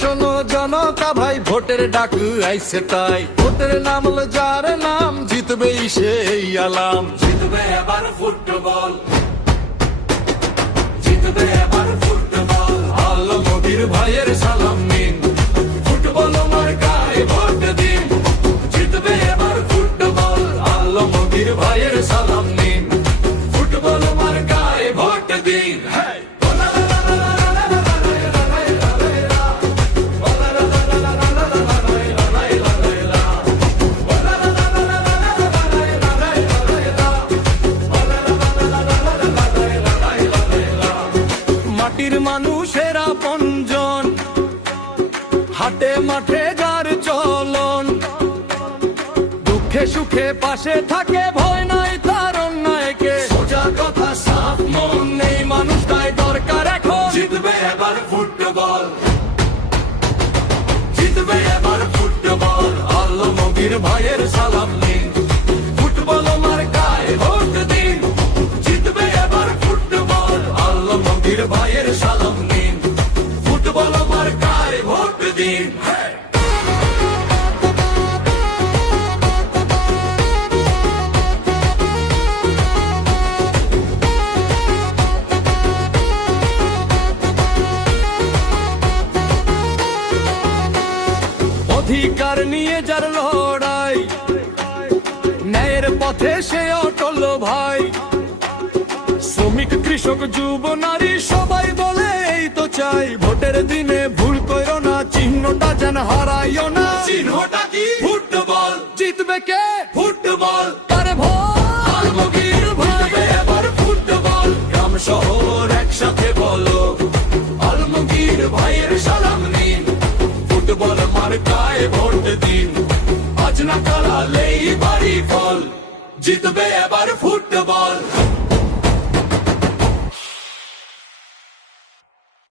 শোনো জনতা ভাই, ভোটের ডাক আইছে তাই, ভোটের নাম যার নাম জিতবে সেই আলাম। জিতবে এবার ফুটবল, জিতবে এবার ফুটবল। আলমগীর ভাইয়ের সালাম নিন, ফুটবল মার্কায় ভোট দিন। জিতবে এবার ফুটবল, আলমগীর ভাইয়ের সালাম নিন, ফুটবল মার্কায় ভোট দিন। মাটির মানুষের আপনজন, হাটে মাঠে যার চলন, দুঃখে সুখে পাশে থাকে, ভয় নাই তার অন্যায়কে। সোজা কথা সাফ মন, নেই মানুষটাই দরকার এখন। জিতবে এবার ফুটবল, জিতবে এবার ফুটবল। আলমগীর ভাইয়ের সালাম নিন, ফুটবল মার্কায় ভোট দিন। জিতবে এবার ফুটবল, আলমগীর ভাইয়ের সালাম নিন, ফুটবল মার্কায় ভোট দিন। অধিকার নিয়ে যার লড়াই, ন্যায়ের পথে সে অটল ভাই। শ্রমিক কৃষক যুব নারী সবাই বলে এই তো চাই, ভোটের দিনে ভুল করো না, চিহ্নটা যেন হারাইও না। চিহ্নটা কি? ফুটবল। জিতবে কে? ফুটবল। তারে ভোট। আলমগীর জিতবে এবার ফুটবল। গ্রাম শহর একসাথে বলো, আলমগীর ভাইয়ের সালাম নিন। ফুটবল মার্কায় ভোট দিন। আজ না কাল হলেই বাড়ি ফল। জিতবে এবার ফুটবল।